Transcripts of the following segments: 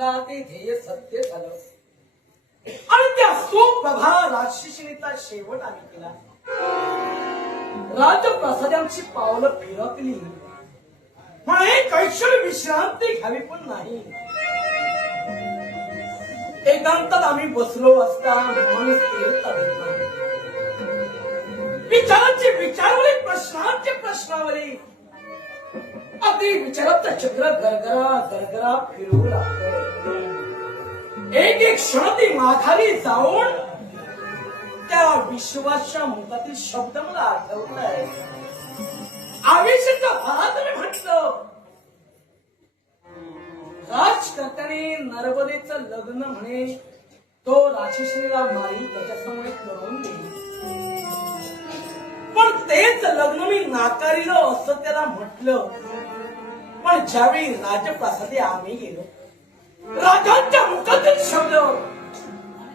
म्हटला ते ध्येय सत्य झालं आणि त्या सुप्रभा राजशिष्यनेचा शेवट आम्ही केला. राजप्रसादांची पावलं फिरकली म्हणे कैशोर विश्रांती घ्यावी पण नाही. एकांतात आम्ही बसलो असता मन स्थिरता देत नाही. विचारांची विचारवली, प्रश्नांची प्रश्नावली, अगदी विचारांचं चक्र गरगरा गरगरा फिरू लागतोय. एक एक क्षण ती माघारी जाऊन त्या विश्वाच्या मुखातील शब्द मला आठवलाय. आवेशाच्या भरात मी म्हटलं, राजकर्त्याने नर्मदेचं लग्न म्हणे तो राजशिष्यला मारी त्याच्यासमोर करून देईल, पण तेच लग्न मी नाकारिलं असं त्याला म्हटलं. पण ज्यावेळी राजप्रासादी आम्ही गेलो, राजांच्या मुखातील शब्द,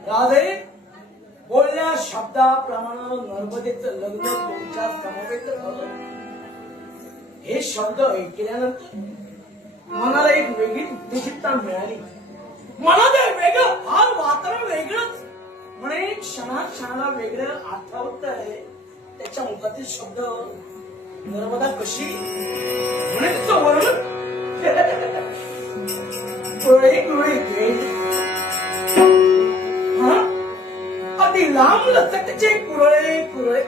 राधे बोलल्या शब्दाप्रमाणे नर्मदेचं लग्न तुमच्या समवेत झालं. हे शब्द ऐकल्यानंतर मनाला एक वेगळी उत्तेजितता मिळाली. मनाला वेगळं फार वातावरण वेगळंच म्हणे क्षणाला वेगळं आठवतंय. त्याच्या मुखातील शब्द, नर्मदा कशी म्हणे तिचं वर्णन अगदी लांब लचकचे कुरळे कुरळे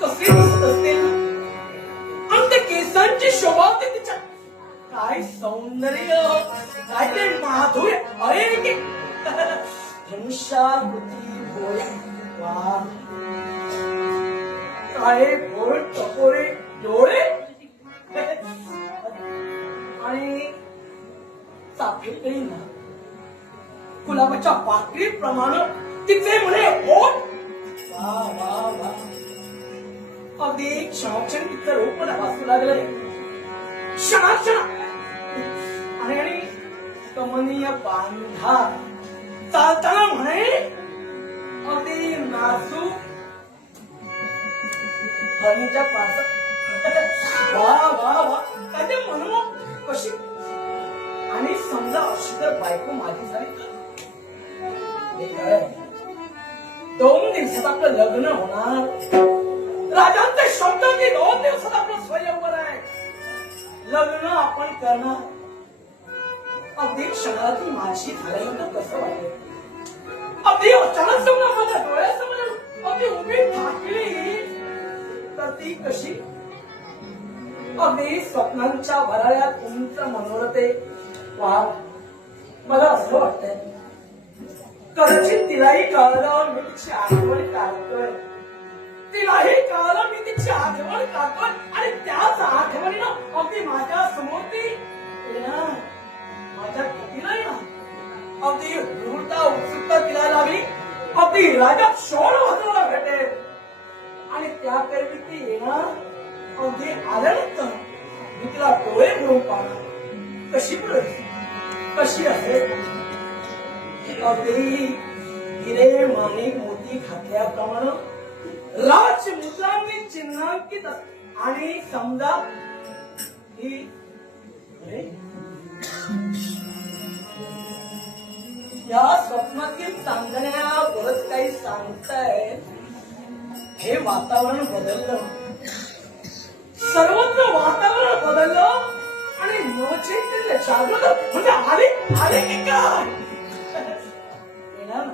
कसे दिसत असतील आणि त्या केसांची शोभा होती तिच्या. काय सौंदर्य, काय ते माधुर्य, अरे धनुष्याकृती भोया, वा काय भोर टपोरे डोळे आणि चाफेकळी ना गुलाबाच्या पाकळीप्रमाणे तिचे म्हणे ओठ. वा वा वा, अगदी क्षणोक्षण तिचं रूप मला वाचू लागलंय. क्षणाक्षण आणि कमनीय बांधा चालताना म्हणे अगदी नाजूक हरणीच्या पासात. वा वा वा, काय ते म्हणून कशी. आणि समजा अशी तर बायको माझी झाली तर 2 दिवसात आपलं लग्न होणार. राजांचे शब्द की 2 दिवसात आपलं स्वयंवर आहे, लग्न आपण करणार. अगदी क्षणाला ती माझी झाल्यानंतर कसं वाटेल. अगदी अचानक समजा माझ्या डोळ्यासमोर अगदी उभी ठाकली तर ती कशी. अगदी स्वप्नांच्या भराळ्यात उंच मनोरथे. वा, मला असं वाटतंय कदाचित तिलाही कळलं मी तिची आठवण काढतोय, तिलाही कळलं मी तिची आठवण काढतोय आणि त्याच आठवणीनं अगदी माझ्या समोर ती येणार. माझ्या कितीला येणार. अगदी दूरता उत्सुकता तिला लागली. अगदी राजा शोर वाजवायला भेटेल आणि त्याकरवी ती येणार. अगदी आल्यानंतर मी तिला डोळे भरून पाहणार. कशी कशी असेल. अगदी हिरे माणिक मोती घातल्याप्रमाणे राजमुद्रांनी चिन्हांकित आणि समजा ही या स्वप्नातील चांदण्या बरंच काही सांगताय. हे वातावरण बदललं, सर्वत्र वातावरण बदललं आणि नवचैतन्य जागृत म्हणजे आले आले की काय येणार.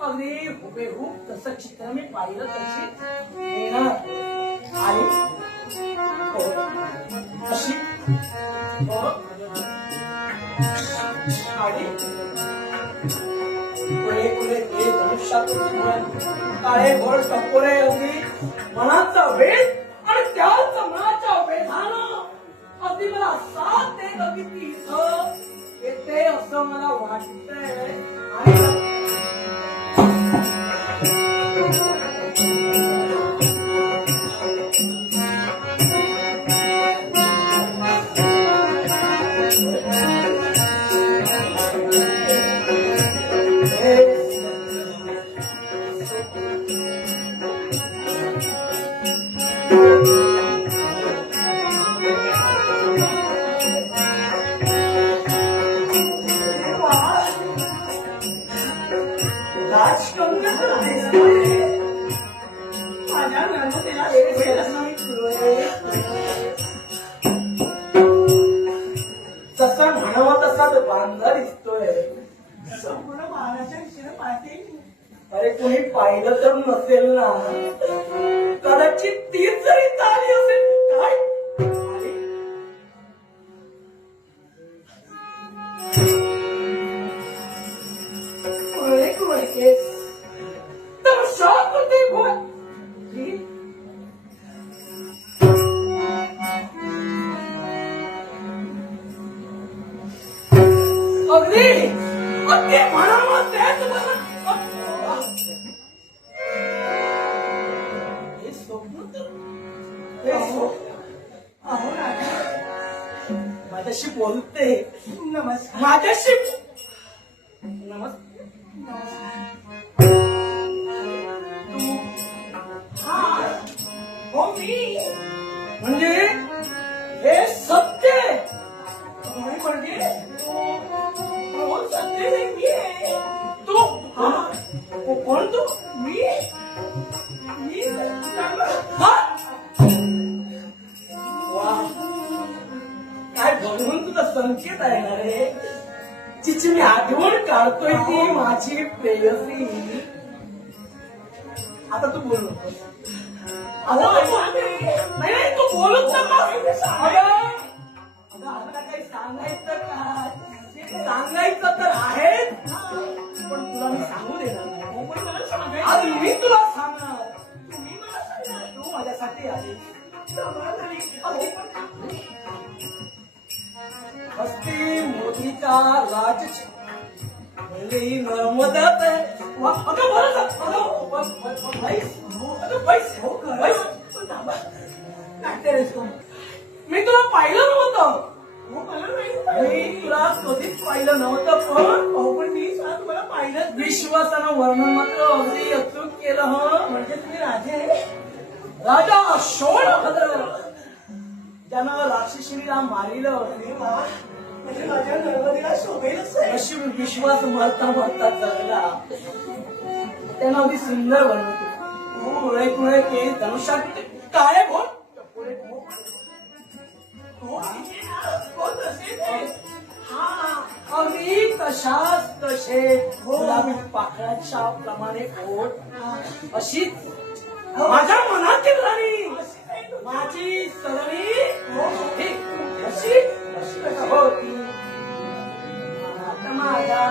अगदी हुबेहूब तसं चित्र मी पाहिलं तशी येणार. आली अशी आली पुढे पुढे ते धनुष्यात काळे घोड टपोरे अगदी मनाचा वेध आणि त्याच मनाच्या वेधानं अगदी मला साथ देत अगदी ती इथं येते असं मला वाटतंय. आणि राजकन्या तर दिसतोय. माझ्या नर्मदेला शोभेल असा जसा म्हणावा तसा तो बांधला दिसतोय. संपूर्ण महाराष्ट्र दिशेने पाहते. अरे कोणी पाहिलं तर नसेल ना, कदाचित तीच जरी ताली असेल. काय तर शॉक होते बोल. अगदी अगदी म्हणावं तेच मला. हे स्वप्न तर हे स्वप्न. अहो राजा माझ्याशी बोलते. नमस्कार. माझ्याशी नमस्कार. तू हा हो मी म्हणजे हे सत्य म्हणजे हो सत्य मी आहे. तू हा कोण तू? मी हा वा काय म्हणून तुला संकेत आहे ना रे. तिची मी आठवण काढतोय ती माझी प्रेयसी. आता तू बोल नको. नाही तू बोलत आता काही सांगायचं काय? सांगायचं तर आहे पण तुला मी सांगू देणार नाही. आज मी तुला सांगणार. तुम्ही मला सांगणार. तू माझ्यासाठी आली. हस्ती मोदीचा राज म्हणजे नर्मदात अगं बरं मी तुला पाहिलं नव्हतं. मी तुला कधीच पाहिलं नव्हतं पण मी तुला पाहिलं. विश्वासानं वर्णन मात्र अगदी अचूक केलं. म्हणजे तुम्ही राजे राजा शोण ज्यानं राक्षसीला मारिलं. म्हणजे माझ्या नर्मदेला शोभेलच. अशी विश्वास मरता मरता जगला. त्यानं अगदी सुंदर बनवतो. पुढे पुढे केस धनुष्यात काय बोल अगदी तशाच तसे गुलाबी पाकळ्याच्या प्रमाणे पोट. अशीच माझ्या मनातील राणी माझी सदनी अशी होती. माझा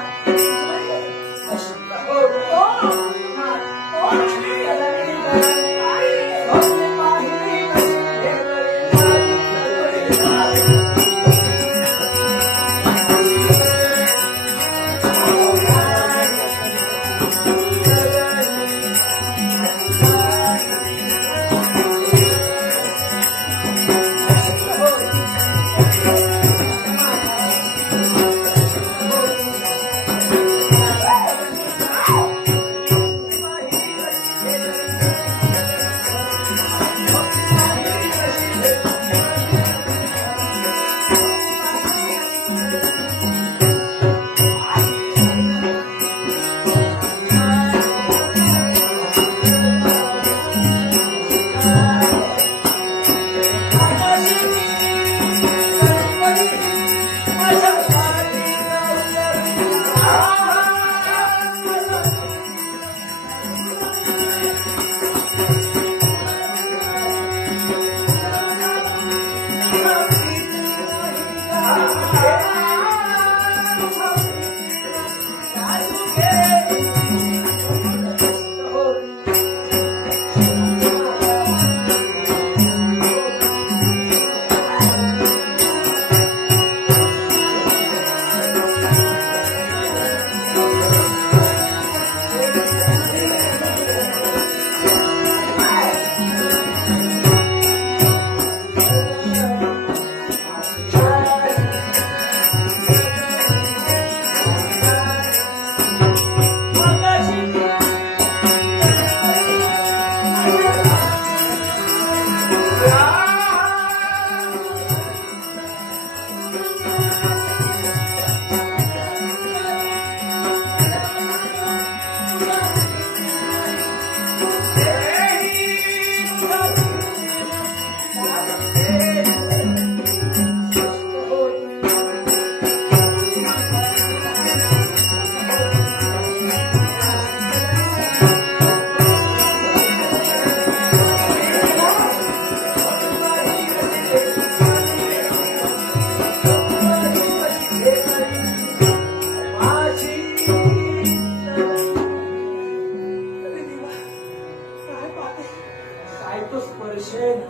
स्पर्श आहे ना,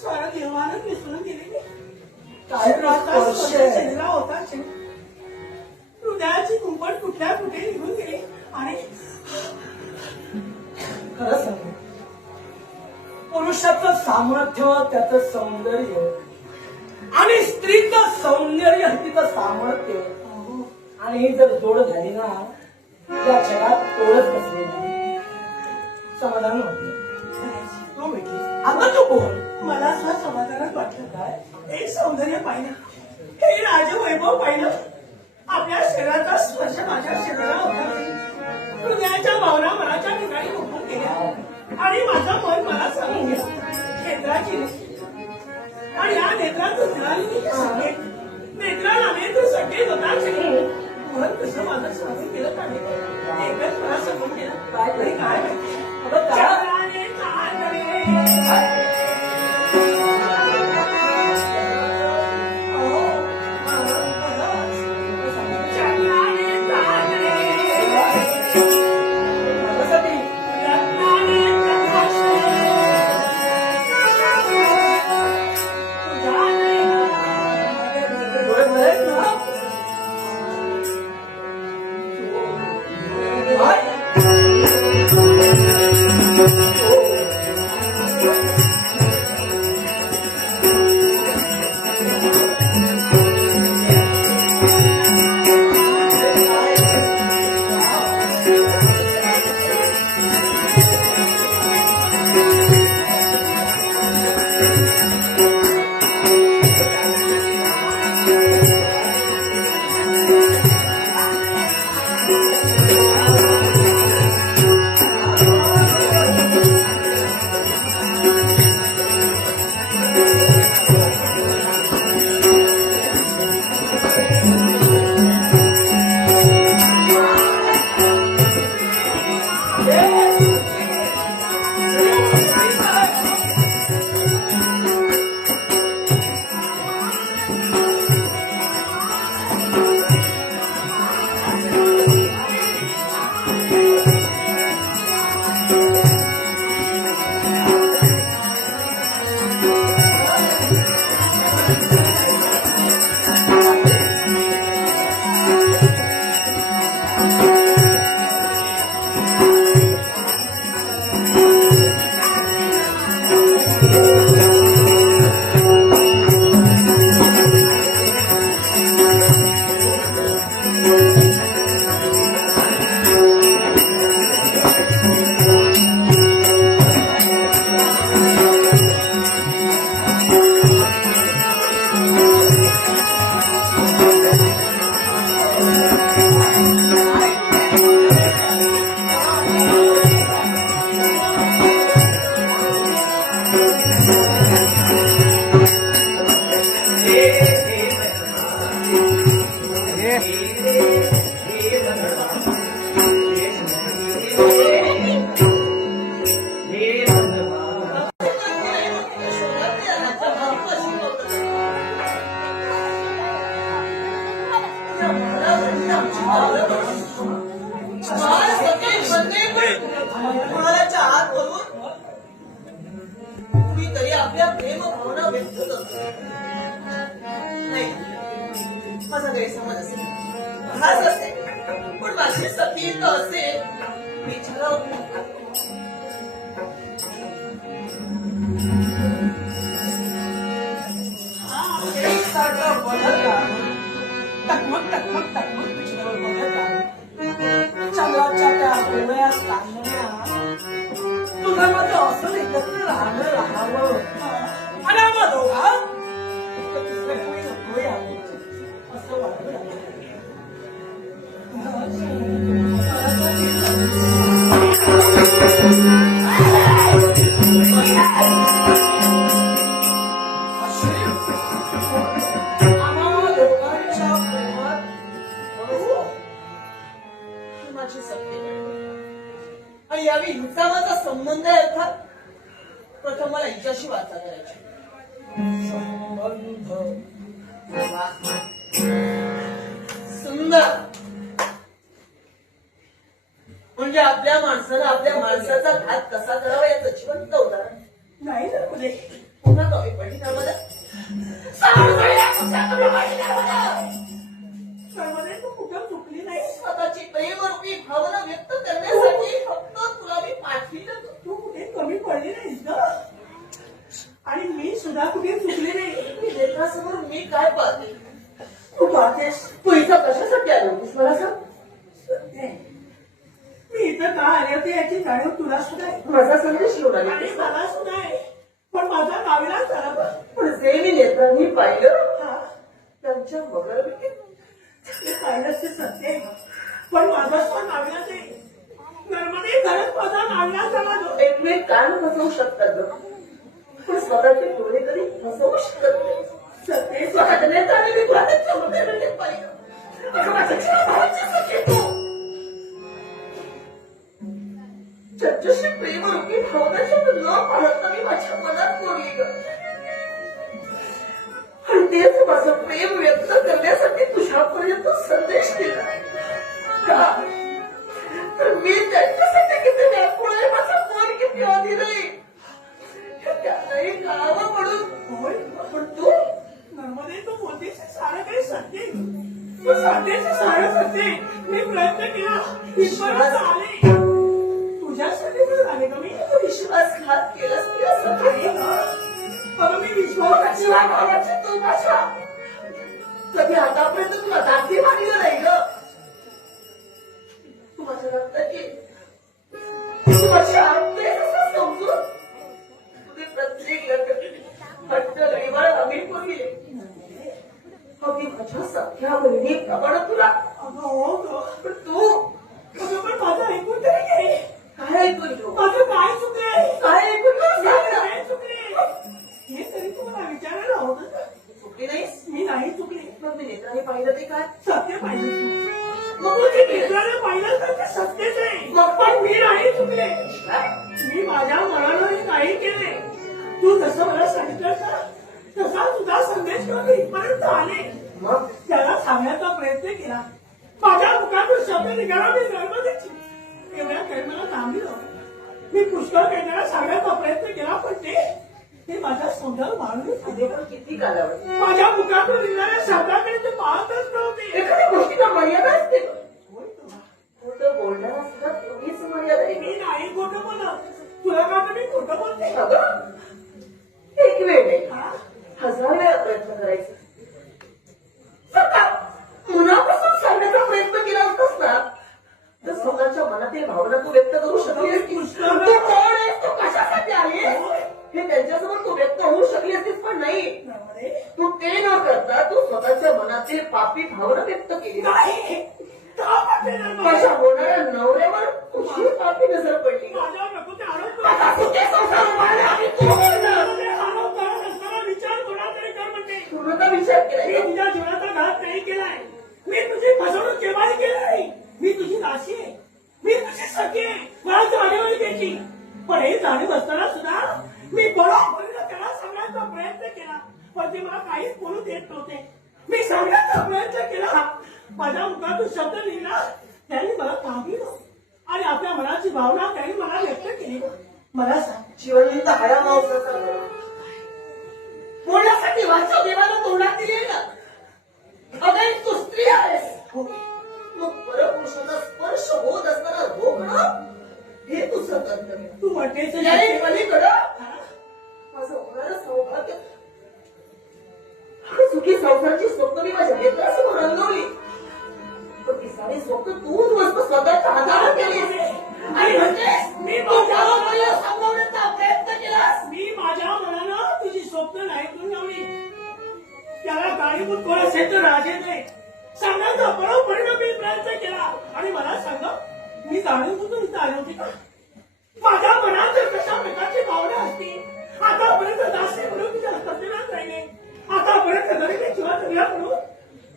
सारा देवानं मिसळून गेलेली काय स्पर्श आहे. शरीरा होता हृदयाची कुंपण कुठल्या कुठे निघून गेली आणि खरं सांगू, पुरुषाचं सामर्थ्य त्याचं सौंदर्य आणि स्त्रीचं सौंदर्य तिचं सामर्थ्य आणि ही जर जोड झाली ना, त्या जगात तोडच बसली नाही. समाधान वाटलं. तो म्हटली आता तू बोल. मला सुद्धा समाधानात वाटलं काय एक सौंदर्य पाहिलं, हे राजवैभव पाहिलं, आपल्या शरीराचा स्पर्श माझ्या शरीराला होता, हृदयाच्या भावना मनाच्या ठिकाणी उठून गेल्या आणि माझं मन मला सांगून गेलं नेत्राची आणि या नेत्रातून मिळालेली नेत्राला नेत्र संकेत होता. मन कसं माझं सांगून गेलं का नाही, एकच मला सांगून गेलं काय माहिती. चंद्राने तांदळे महाराच्या हात धरून कुणीतरी आपल्या प्रेम भावना व्यक्त करतो. नाही, माझा गैरसमज असेल, भास असेल, पण माझी सती तर असेल. विचारा सारखं बघत राहा, टकमक टकमक टकमक पिछल्यावर बघत राहा. चंद्राच्या त्या डोळ्या चांदण्या तुझं माझं असं एकत्र राहावं आणि आम्हा दोघात तिसरं कोणी नको यावं असं वाटलं. आणि यावी हिचा माझा संबंध आहे अर्थात प्रथम मला हिच्याशी वार्ता करायची. संबंध सुंदर म्हणजे आपल्या माणसाला आपल्या माणसाचा घात कसा करावा याचं जिवंत उदाहरण. नाही ना आले होते याची जाणीव तुला सुद्धा आहे माझा संदेश घेऊन आले आणि मला सुद्धा आहे पण माझा नावीला झाला बघ. पण जे मी नेत्रांनी पाहिलं हा, त्यांच्या मगर ते पाहिलंच ते सत्य आहे पण माझा सुद्धा नावीलाच आहे. नर्मदे खरंच माझा नावीला झाला तो. एकमेक कान फसवू शकतात ग. पण स्वतःचे डोळे कधी फसवू शकत नाही. सत्य स्वतःच्या नेत्रांनी मी तुला त्यांच्या मगरमध्ये पाहिलं. अगं माझ्या जीवा भावाची सखी तू. ज्यांच्याशी प्रेमरूपी भावनाची न पाहता मी माझ्या मनात कोरली ग. आणि तेच माझं प्रेम व्यक्त करण्यासाठी तुझ्यापर्यंत संदेश दिला. का? तर मी त्यांच्यासाठी किती व्याकुळ आहे, माझा मन किती अधीर आहे हे त्यांनाही कळावं म्हणून. होय पण तू नर्मदे तू बोलतेस ते सारं काही सत्य आहे. तू सांगतेस ते सारं सत्य आहे. मी प्रयत्न केला ईश्वराच आले तुझ्यासाठी पण झाले का मी तू विश्वासघात केलास की असं काही अगं मी विश्वास जीवा भावाची तू माझ्या कधी आतापर्यंत तुला दासी मानलं नाही ग. तू माझ्या रक्ताची तू माझी आत्ते असं समजून तुझे प्रत्येक लग्न हट्ट गरीबाळ आम्ही पुरले. अगदी माझ्या सख्या बहिणीप्रमाणे तुला. अगं हो ग. पण तू अगं पण माझं ऐकून तरी घे. काय ऐकून घेऊ? माझं काय चुकलंय काय ऐकून घेऊ? सांग ना. काय चुकले हे तरी तुम्हाला विचारायला होतं का? चुकली नाहीस? मी नाही चुकले मग मी नेत्राने पाहिलं ते काय? सत्य पाहिलं तू. मग तू ते केलं. मित्राने पाहिलं तर ते सत्यच आहे मग पण मी नाही चुकले. काय? मी माझ्या मनानं हे काही केले. तू जसं मला सांगितलं का तसा तुझा संदेश घेऊन मी इथपर्यंत आले. मग त्याला सांगण्याचा प्रयत्न केला. माझ्या मुखातून शब्द निघाला मी नर्मदेची. एवढ्या काही मला थांबलं. मी पुष्कळ काही त्याला सांगण्याचा प्रयत्न केला पण ते माझ्या समजावर मारून तुझे पण किती कालावधी. माझ्या मुखातून निघणाऱ्या शब्दाकडे ते पाहतच नव्हते. एखाद्या गोष्टीला मर्यादा असते का? होय तुला. खोटं बोलण्याला सुद्धा तेवढीच मर्यादा आहे. मी नाही खोटं बोलत. तुला का तर मी खोटं बोलते. अगं, एक वेळ नाही, हा? 1000 वेळा प्रयत्न करायचा. स्वतः मनापासून सांगण्याचा प्रयत्न केला असतास ना तर स्वतःच्या मनातील भावना तू व्यक्त करू शकली असती. तू कोण आहेस, तू कशासाठी आलीस हे त्यांच्यासमोर तू व्यक्त होऊ शकली असतीस पण नाही. नर्मदे, तू ते न करता तू स्वतःच्या मनातील पापी भावना व्यक्त केली. नाही. का पाहिजे नर्मदे? माझ्या होणाऱ्या नवऱ्यावर तुझी पापी नजर पडली. माझ्यावर नको ते आरोप करू. आता तू ते संसार उभारला आणि तू बोलला. नर्मदे, आरोप करत असताना विचार थोडा तरी कर म्हणते. पूर्णतः विचार मी केला. तुझ्या जीवनाचा घात नाही केलाय. मी तुझी फसवणूक केव्हाही केली नाही. मी तुझी दासी आहे. मी तुझी सखी आहे. मला जाणीव आहे त्याची. पण हे जाणीव असताना सुद्धा मी बरोबरीनं त्याला सांगण्याचा प्रयत्न केला पण ते मला काहीच बोलू देत नव्हते. मी सांगण्याचा प्रयत्न केला. माझ्या मुखातून शब्द निघाला त्यांनी मला थांबविलं आणि आपल्या मनाची भावना त्यांनी मला व्यक्त केली. मला सांग जीवनयुक्त हाडा मावसाचा बोलण्यासाठी वाचा देवाला तोंडात दिली ना. अगं तू स्त्री आहेस. हो, मग परपुरुषाचा स्पर्श होत असताना रोखणं हे तुझं कर्तव्य. तू म्हणतेस याने पलीकडं हा? माझं होणारं सौभाग्य सुखी संसाराची स्वप्न मी माझ्या नेत्रासमोर रंगवली. पण ती सारी स्वप्न तू मस्त स्वतःच्या हाताने केलीस. आणि म्हणतेस मी तू मला सांगवण्याचा प्रयत्न केलास. मी माझ्या मनानं तुझी स्वप्न नाही करून लावली. त्याला काळीभूत कोण असेल तर राजेंद्र सांगायचा बरोबरीनं मी प्रयत्न केला आणि मला सांगा मी जाणीवपूर्वक इथं आले होते का? माझ्या मनात जर कशा प्रकारची भावना असती आतापर्यंत दासी म्हणून तुझ्या हस्तक्षेपात राहिले. आतापर्यंत जरी मी जीवा जगला म्हणून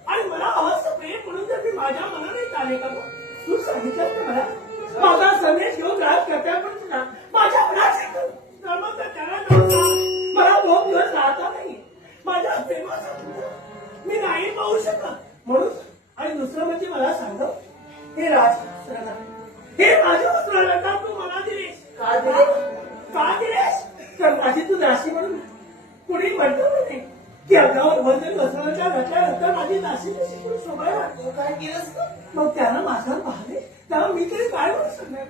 आणि मला अवश्य प्रेम म्हणून जर मी माझ्या मनाने आले का तू सांगितलं तर मला माझा संदेश घेऊन राज करता पण तुला माझ्या मनाची त्याला नव्हता. मला 2 दिवस राहता नाही. माझ्या प्रेमाचा मी नाही पाहू शकत म्हणून आणि दुसरं म्हणजे मला सांग हे राजपुत्राला हे राजपुत्राला का तू मला दिलेस? का दिले? का दिलेस? तर माझी तू दासी म्हणून कुणी म्हणतो म्हणे की अंगावर वजन बसवण्याच्या घातल्यानंतर माझी दासी कशी कोणी शोभायला तू काय केलंस ग? मग त्यानं माझ्यावर पाहिले तेव्हा मी तरी काय म्हणू शकणार?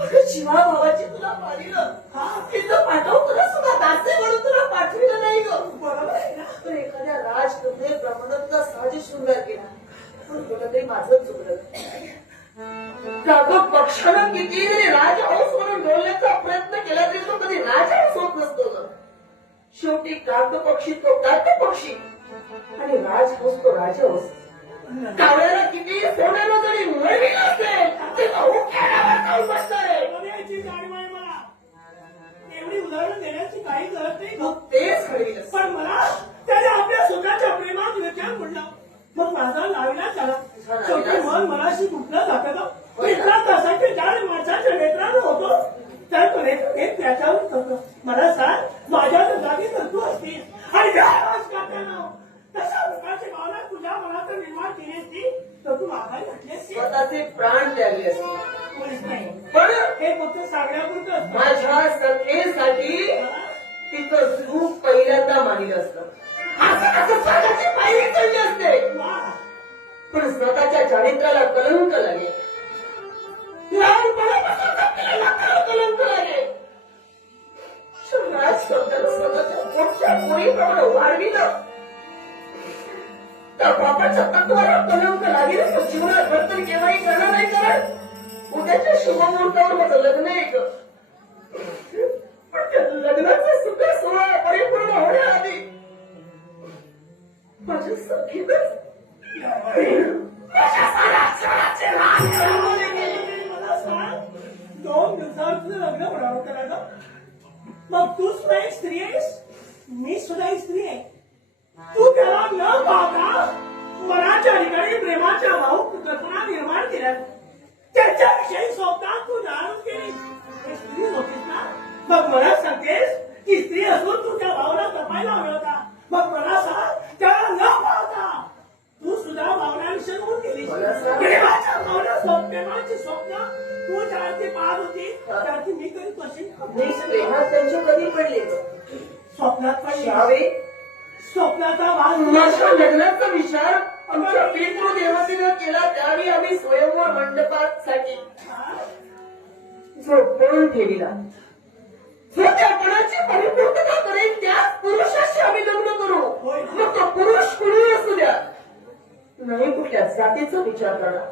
अगं जीवा भावाची तुला पाहिलं. हा तिथं पाठव तुला सुद्धा दासे म्हणून तुला पाठविलं नाही ग. बरोबर आहे ना? तर एखाद्या राजकन्येप्रमाणे तुला सहज शृंगार केला पण तुला तरी माझंच चुकलं. जागो पक्षानं किती जरी राजहंस म्हणून डोलण्याचा प्रयत्न केला तरी तो कधी राजहंस होत नसतो ग. शेवटी काग पक्षी तो काग पक्षी आणि राजहंस तो राजहंस. कावळ्याला किती सोन्यानं जरी मिळविलं असेल ते हुक्यावर जाऊन बसणार आहे. याची जाणीव आहे मला. एवढी उदाहरणं देण्याची काही गरज नाही. मग तेच घडविलं. पण मला त्याने आपल्या स्वतःच्या प्रेमात विचार पडला. मग माझा लाविला झाला. शेवटी मन मनाशी कुठलं जातं का? इतका तासाचे जाळ माणसाच्या नेत्रानं होतो तर तो नेत्र एक त्याच्यावर करतो. मला सांग, माझ्या जर जागी तर तू असतीस आणि त्या राजकारण्यानं तशा प्रकारची भावना तुझ्या मनात निर्माण केली असती तर तू माघारी घातली असती. स्वतःचे प्राण त्यागले असते. कोणीच नाही. पण हे फक्त सांगण्यापुरतं असतं. माझ्या सखेसाठी तिचं रूप पहिल्यांदा मानलं असतं. असं स्वतःची पायरी चढली असते. वा. पण स्वतःच्या चारित्र्याला कलंक लागेल. लहानपणापासून आपल्याला कलंक लागेल. राज स्वतःला स्वतःच्या पोटच्या पोळीप्रमाणे वाढविलं त्या बापाच्या तत्वाला कलंक लागेल. जीवनात वर्तन केव्हाही करणार नाही. कारण उद्याच्या शुभमुहूर्तावर माझं लग्न आहे ग. पण त्या लग्नाचा सुख सोहळा परिपूर्ण होण्याआधी माझ्या सखीनं मला सांग, 2 दिवसावर तुझं लग्न होणार होतं ना ग? मग तू सुद्धा एक स्त्री आहेस, मी सुद्धा एक स्त्री आहे. तू त्याला न पाहता मनाच्या ठिकाणी प्रेमाच्या भावुक कल्पना निर्माण केल्या. त्याच्याविषयी स्वप्नात तू जाणून केली. स्त्री होतीस ना? मग मला सांगतेस की स्त्री असून तू त्या भावना जपायला हवा होता. मग मला सांग, त्याला न पाहता तू सुद्धा भावनाविषयी होऊन गेली. प्रेमाच्या भावना, प्रेमाची स्वप्न तू ज्याची पाहत होती त्याची मी कधी कशी प्रेमात त्यांच्या कधी पडले स्वप्नात पण यावे. स्वप्नाचा भाग माझ्या लग्नाचा विचार आमच्या पितृदेवतेनं केला. त्यावेळी आम्ही स्वयंवर मंडपासाठी जो पण ठेविला, जो त्या पणाची परिपूर्तता करेल त्याच पुरुषाशी आम्ही लग्न करू. मग तो पुरुष कुणी असू द्या. नाही कुठल्या जातीचा विचार करणार,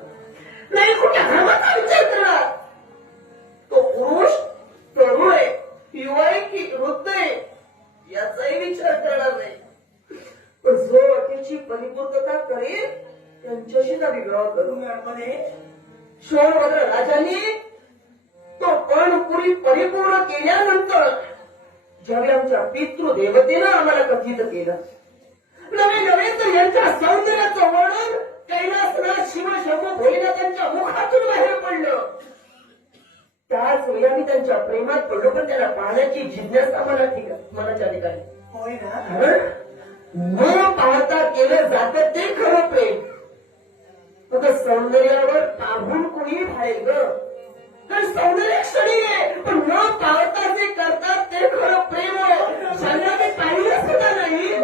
नाही कुठल्या धर्माचा विचार करणार. तो पुरुष तरुण आहे, युवा आहे की वृद्ध आहे याचाही विचार करणार नाही. पण जो अटीची परिपूर्तता करेल त्यांच्याशी आम्ही विवाह करू. शोरभद्र राजांनी तो पण पुरी परिपूर्ण केल्यानंतर ज्यावेळी आमच्या पितृदेवतेनं आम्हाला कथित केलं, नवे नवे तर यांच्या सौंदर्याचं वर्णन कैलासनाथ शिव शंभू भोलेनाथांच्या मुखातून बाहेर पडलं. त्याच वेळी आम्ही त्यांच्या प्रेमात पडलो. पण त्याला पाहण्याची जिज्ञासा मनाच्या ठिकाणी. होय ना? कारण न पाहता केलं जातं ते खरं प्रेम. फक्त सौंदर्यावर पाहून कुणी ठाईल ग. कारण सौंदर्य क्षणी आहे, पण न पाहता जे करतात ते खरं प्रेम आहे. ज्यांना मी पाहिलं सुद्धा नाही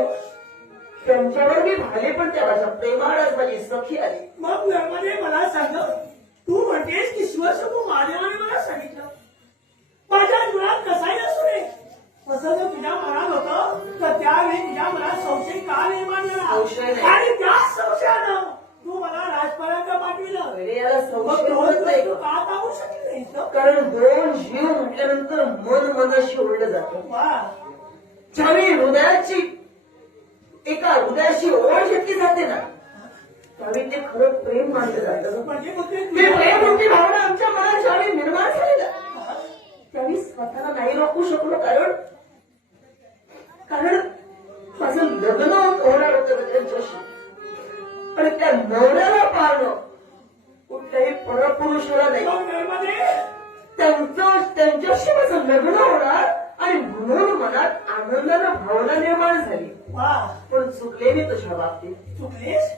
त्यांच्यावर मी भाले. पण त्या माझ्या प्रेमाळच माझी सखी आली. मग नर्मदे मला सांग, तू म्हणतेस की शिवशंभू महादेवाने मला सांगितलं माझ्या जीवनात कसाही असू नये. असं जर तुझ्या मनात होतं तर त्यावेळी तुझ्या मनात संशय का निर्माण संशय झाला? नाही. आणि त्याच संशयानं तू मला राजपर्यंत पाठविलं. अरे याला मग संशय दोन होत नाही. तू का पाहू शकली नाहीस ग? कारण दोन जीव म्हटल्यानंतर मन मनाशी ओढलं जातं. वा. ज्यावेळी हृदयाची एका हृदयाशी ओढ घेतली जाते ना त्यावेळी ते खरं प्रेम मानलं जातं. म्हणजे मग ते ते प्रेम होती भावना आमच्या मनात ज्यावेळी निर्माण झाली ना त्यावेळी स्वतःला नाही रोखू शकलो. कारण माझं लग्न होणार होतं त्यांच्याशी. आणि त्या नवऱ्याला पाहणं कुठल्याही परपुरुषाला नाही. मग नर्मदे त्यांच्याशी माझं लग्न होणार आणि म्हणून मनात आनंदानं भावना निर्माण झाली. वा. पण चुकले मी तुझ्या बाबतीत. चुकलीस?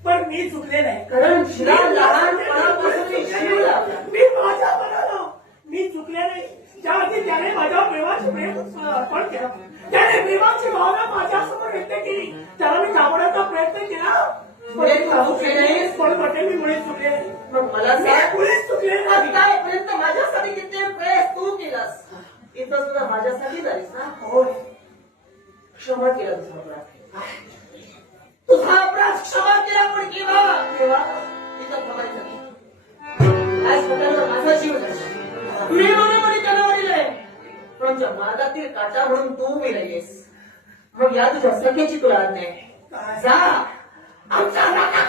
पण मी चुकले नाही. कारण जिला लहानपणापासून मी जीव लावला. मी माझ्या मनाला मी चुकले नाही. ज्यावरती त्याने माझ्या प्रेमाचे प्रेम अर्पण केलं, त्याने प्रेमाची भावना माझ्यासमोर व्यक्त केली, त्याला मी थांबवण्याचा प्रयत्न केला. मुळे तू चुकली नाहीस. पण म्हटले मी मुळीच चुकले नाही. मग मला मी सांग मुळीच चुकले नाही. आतापर्यंत माझ्यासाठी किती प्रयत्न तू केलास. इथं सुद्धा माझ्यासाठी झालीस ना. हो. क्षमा केला तुझा अपराध क्षमा केला. पण केव्हा इथं थांबायचं नाही. आज स्वतःला माझा जीव जाईल. मी म्हणून त्याला वडील तुमच्या मार्गातील काटा म्हणून तू मिळालीस. मग या तुझ्या सखेची तुला आज्ञा आहे. जा आमच्या नाकात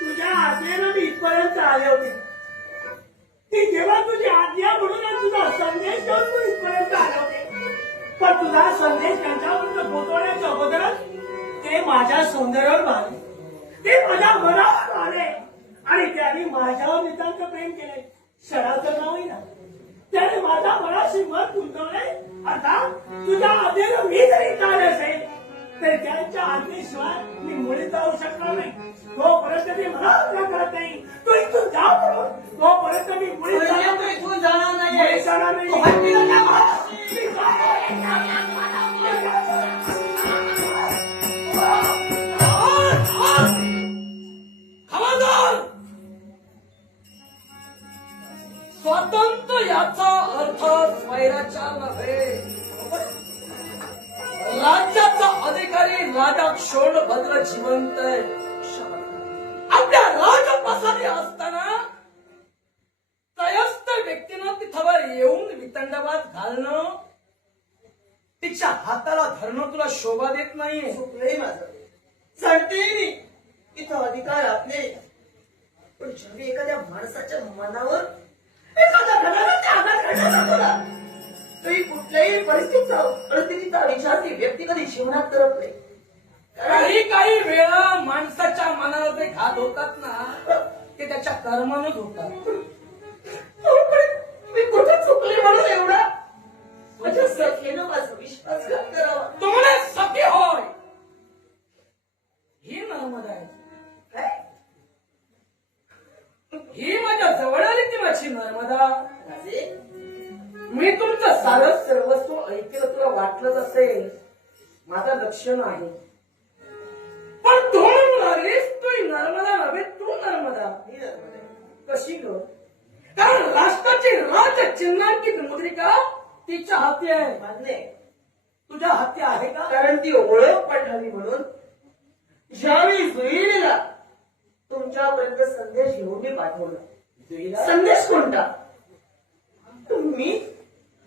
तुझ्या आज्ञेनं मी इथपर्यंत आले होते. ती जेव्हा तुझी आज्ञा म्हणून तुझा संदेश घेऊन तू इथपर्यंत आले होते. पण तुझा संदेश त्यांच्यापर्यंत पोहोचवण्याच्या अगोदरच ते माझ्या सौंदर्यावर भाले, ते माझ्या मनावर आले आणि त्यांनी माझ्यावर नितांत प्रेम केले. शराचं नावही ना त्याने माझ्या मनाशी मत गुंतवले. आता तुझ्या आज्ञेनं मी जरी काल असेल तर त्यांच्या आज्ञेशिवाय मी मुळे जाऊ शकणार नाही. तोपर्यंत मी मला करत नाही. तू इथून जा म्हणून तोपर्यंत मी मुळे इथून जाणार मुळे नाही. जाणार नाही. तू हत्तीला काय मारणार? मी खबरदार! स्वातंत्र्य याचा अर्थ स्वैराचार नव्हे. राज्याचा अधिकारी राजा क्षोणभद्र जिवंत आहे. आपल्या राजप्रसादी असताना तयस्थ व्यक्तीनं तिथवर येऊन वितंडवाद घालणं, तिच्या हाताला धरणं तुला शोभा देत नाहीये. चुकलंय माझं. सांगते मी इथं अधिकार आपले. पण जेव्हा एखाद्या माणसाच्या मनावर एखादा घराचा आघात घडला जातो ना, तरी कुठल्याही परिस्थितीचा विचार ती व्यक्ती कधी जीवनात करत नाही. काही वेळा माणसाच्या मनाला जे घात होतात ना, ते त्याच्या कर्मानच होतात. मी कुठे चुकले म्हणून एवढा माझ्या सखेनं माझा विश्वासघात करावा. तुम्हाला सखी होय ही नर्मदा आहे. काय? ही माझ्या जवळ आली ती माझी नर्मदा. राजे, मी तुमचं सारं सर्वस्व ऐकलं तुला वाटलंच असेल. माझं लक्ष नाही. पण तू म्हणून लागलीस तू नर्मदा नव्हे, तू नर्मदा. मी नर्मदा. कशी ग? कारण राष्ट्राची राज चिन्हांकित मुद्रिका तिच्या हाती आहे. मान्य आहे. तुझ्या हाती आहे का? कारण ती ओळख पठावी म्हणून ज्यावेळी जुईला तुमच्यापर्यंत संदेश घेऊन मी पाठवला. संदेश कोणता? तुम्ही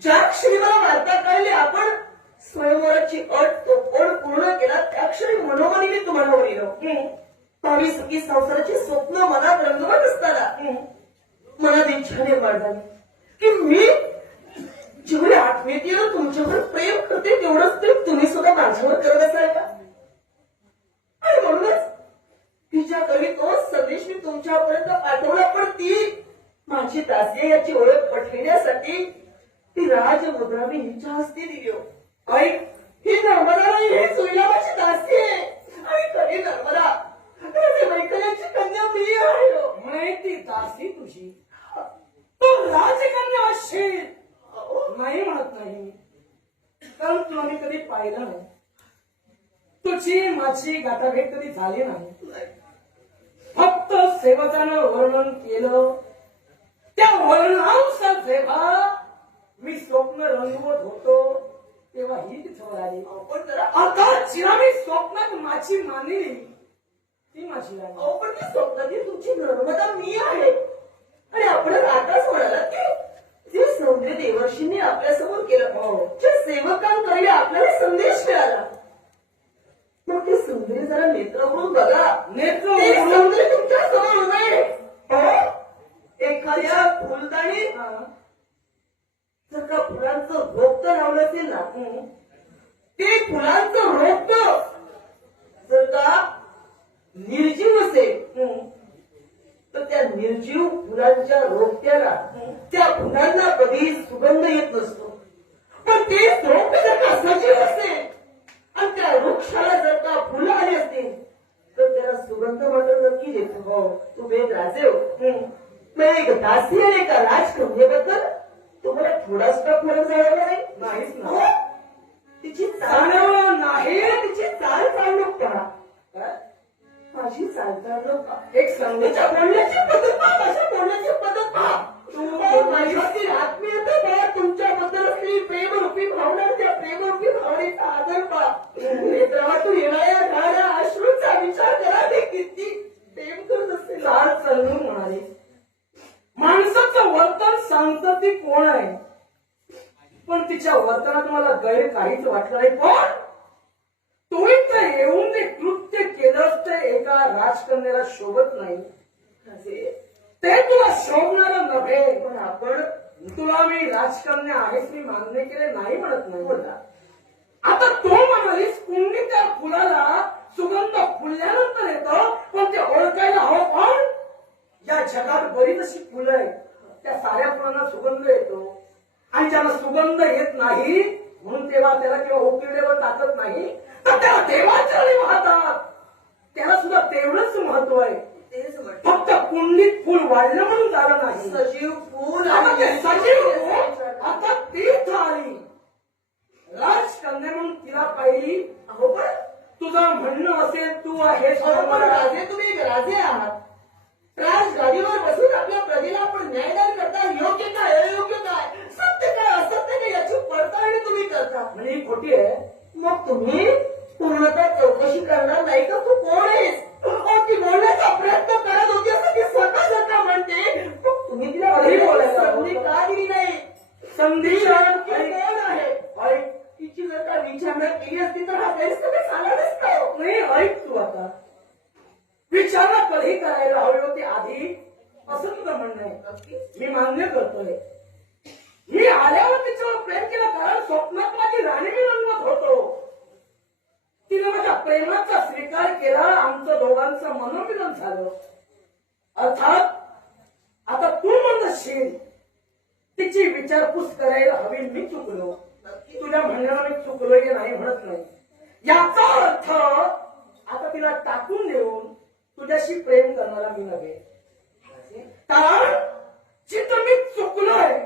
ज्या क्षणी मला वार्ता कळली आपण स्वयंवराची अट तो अट पूर्ण केला, त्या क्षणी मनोमनी मी तुम्हाला वरिलो. भावी सुखी संसाराची स्वप्न मनात रंगवत असताना मनात इच्छा निर्माण झाली की मी जेवढे आत्मीयतेनं तुमच्यावर प्रेम करते तेवढंच प्रेम तुम्ही सुद्धा माझ्यावर करत असाल का? आणि म्हणूनच तिच्याकडे तोच संदेश मी तुमच्यापर्यंत पाठवला. पण ती माझी दासी याची ओळख पटविण्यासाठी ती राजमुद्रा मी हिच्या हस्ते दिली. ऐक, ही नर्मदा नाही, ही सुईला माझी दासी आहे. आणि खरी नर्मदा वैकल्याची कन्या मी आहे. माहिती दासी तुझी तू राजकन्या असशील नाही म्हणत नाही, कारण तुला मी कधी पाहिलं नाही. तुझी माझी गाठाभेट कधी झाली नाही. फक्त सेवकानं वर्णन केलं, त्या वर्णनानुसार जेव्हा मी स्वप्न रंगवत होतो तेव्हा ही तिथं आली. पण जरा आता जिला मी स्वप्नात माझी मानली ती माझी राणी. पण ती स्वप्नातील तुमची नर्मदा मी आहे. आणि आपण आताच म्हणाला की जे सौंदर्य देवर्षींनी आपल्या समोर केलं, ज्या सेवकांकडे आपल्याला संदेश मिळाला, मग ते सौंदर्य जरा नेत्र म्हणून बघा. नेत्र ते सौंदर्य तुमच्या समोर नाही. एखाद्या फुलदाणी जर का फुलांचं रोपटं लावलं असेल ना, ते फुलांचं रोपटं जर का निर्जीव असेल तर त्या निर्जीव फुलांच्या रोपट्याला त्या फुलांना कधी सुगंध येत नसतो. पण ते रोपटे जर का सजीव असेल आणि त्या वृक्षाला जर का फुलं आली असतील तर त्याला सुगंध मात्र नक्की येतो. हो, तू बेद राजे हो. मग एक दासी आणि एका राजकन्येबद्दल तुम्हाला थोडा सुद्धा फरक जाणवला नाही? नाहीच ना. हो? तिची चाल जाणवलं नाही. तिची चाल चालू पहा. माझी चाल चालू पहा. एक संदेशा बोलण्याची पद्धत पहा. माझ्या बोलण्याची पद्धत पहा. माझ्यातील आत्मीयता पहा. तुमच्याबद्दल असलेली प्रेमरूपी भावना, त्या प्रेमरूपी भावनेचा आदर पहा. नेत्रातून येणाऱ्या धारा अश्रूंचा विचार करा. ते किती प्रेम करत असेल. ती कोण आहे पण तिच्या वर्तनात मला गैर काहीच वाटलं नाही. पण तू इथं येऊन ते कृत्य केलं ते एका राजकन्याला शोभत नाही. ते तुला शोभणार नव्हे. पण आपण तुला मी राजकन्या आहेस मी मान्य केले नाही म्हणत नाही. बोला आता तो म्हणालीस कुंडी त्या फुलाला सुगंध फुलल्यानंतर येतो पण ते ओळखायला हवं. पण या जगात बरीच अशी फुलं आहेत त्या साऱ्या फुलांना सुगंध येतो आणि ज्याला सुगंध येत नाही म्हणून तेव्हा त्याला किंवा उकिरड्यावर टाकत नाही तर त्याला देवाचरणी वाहतात. त्याला सुद्धा तेवढंच महत्व आहे. फक्त कुंडीत फुल वाढलं म्हणून झालं नाही. सजीव फूल आता ते सजीव फूल आता तीच आली राजकन्या म्हणून तिला पाहिली. अहो पण तुझं म्हणणं असेल तू आहेस राजे तुम्ही एक राजे आहात. राजगादीवर बसून आपल्या प्रजेला आपण न्यायदान करता. योग्य काय अयोग्य काय सत्य काय असत्य काय याची पडताळणी तुम्ही करता. म्हणजे ही खोटी आहे. मग तुम्ही पूर्णतः चौकशी करणार नाही का तू कोण आहेस. ती बोलण्याचा प्रयत्न करत होती असं ती स्वतः म्हणते. मग तुम्ही तिला संधी का दिली नाही. संधी कोण आहे तिची जर का विचारणा केली असती तर हा गैरसमज झाला नसतो. नाही ऐक तू आता विचारणा कधी करायला हवी होती आधी असं तुझं म्हणणं आहे. मी मान्य करतोय. मी आल्यावर तिच्यावर प्रेम केलं कारण स्वप्नात माझी राणी मी रंगत होतो. तिने माझ्या प्रेमाचा स्वीकार केला. आमचं दोघांचं मनोमिलन झालं. अर्थात आता तू म्हणशील तिची विचारपूस करायला हवी मी चुकलो. तुझ्या म्हणण्याला मी चुकलो की नाही म्हणत नाही. याचा अर्थ आता तिला टाकून देऊन तुझ्याशी प्रेम करणारा मी नव्हे. कारण जिथं मी चुकलोय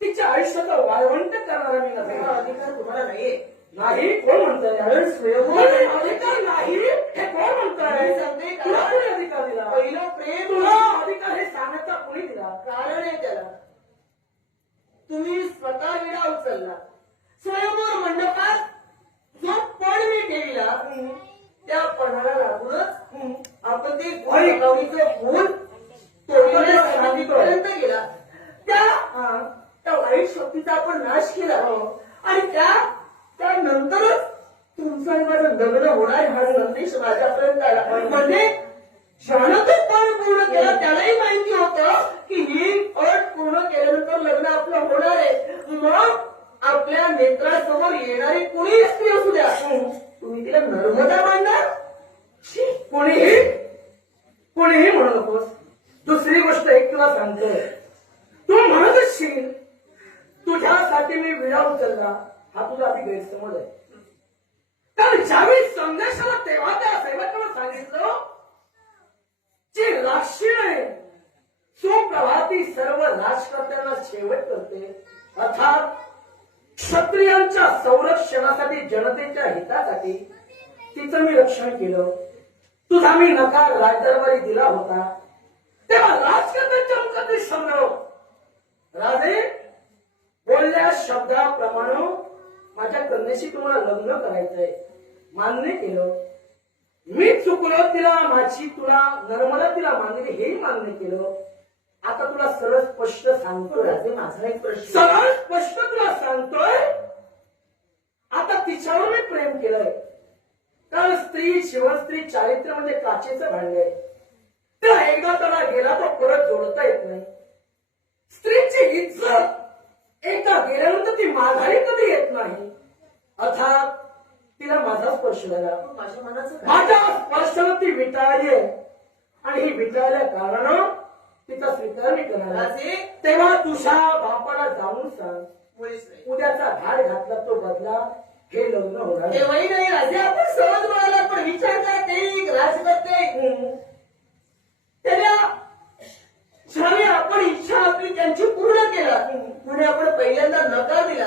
तिच्या आयुष्याचा वाळवंट करणारा मी नव्हे. अधिकार तुम्हाला नाहीये. नाही कोण म्हणतंय स्वयंभू अधिकार नाही हे कोण म्हणतंय. सांगते तुला कोणी अधिकार दिला. पहिलं प्रेम तुला अधिकार हे सांगण्याचा कोणी दिला. कारण आहे त्याला. तुम्ही स्वतः विडा उचलला. स्वयंवर मंडपात जो पण मी ठेवला त्या पणाला लागूनच आपण ते गौरीचं फूल तोडण्यापर्यंत गेला. त्या वाईट शक्तीचा आपण नाश केला आणि त्यानंतरच तुमचं आणि माझं लग्न होणार हा संदेश माझ्यापर्यंत आला. म्हणजे ज्यानं तो पण पूर्ण केला त्यालाही माहिती होतं की ही अट पूर्ण केल्यानंतर लग्न आपलं होणार आहे. मग आपल्या नेत्रासमोर येणारी कुणी स्त्री असू द्या तुम्ही तिला नर्मदा मानणार. कोणीही म्हणू नकोस. दुसरी गोष्ट एक तुला सांगतोय. तू म्हणत असशील तुझ्यासाठी मी विडा उचलला हा तुझा आधी गैरसमज आहे. कारण ज्यावेळी संदेशाला तेव्हा त्या सेवकाला सांगितलं जी राक्षीण सुप्रभाती सर्व राजकर्त्यांना शेवट करते अर्थात क्षत्रियांच्या संरक्षणासाठी जनतेच्या हितासाठी तिचं मी रक्षण केलं. तुझा मी नकार राजदरबारी दिला होता तेव्हा राजकर्त्यांच्या मुखात समजाव राजे बोलल्या शब्दाप्रमाणे माझ्या कन्येशी तुम्हाला लग्न करायचंय मान्य केलं. मी चुकलो तिला माझी तुला नर्मदा तिला मानली हेही मान्य केलं. आता तुला सरळ स्पष्ट सांगतो राजे माझा एक प्रश्न सरळ स्पष्ट तुला सांगतोय. आता तिच्यावर मी प्रेम केलंय कारण स्त्री शिवस्त्री चारित्र्य म्हणजे काचेचं भांड आहे. तिला एकदा त्याला गेला तो परत जोडता येत नाही. स्त्रीची इज्जत एकदा गेल्यानंतर ती माघारी कधी येत नाही. अर्थात तिला माझा स्पर्श झाला. माझ्या मनाचं माझ्या स्पर्शानं ती विटाळली आहे आणि ही विटाळल्या कारणानं तिचा स्वीकार मी करणार. तेव्हा तुझ्या बापाला जाऊन सांग उद्याचा धाड घातला तो बदला हे लग्न होणार. तेव्हाही नाही राजे आपण सहज म्हणाला पण विचार करा ते एक राजकर्ते त्याला ज्यावेळी आपण इच्छा आपली त्यांची पूर्ण केला पुढे आपण पहिल्यांदा नकार दिला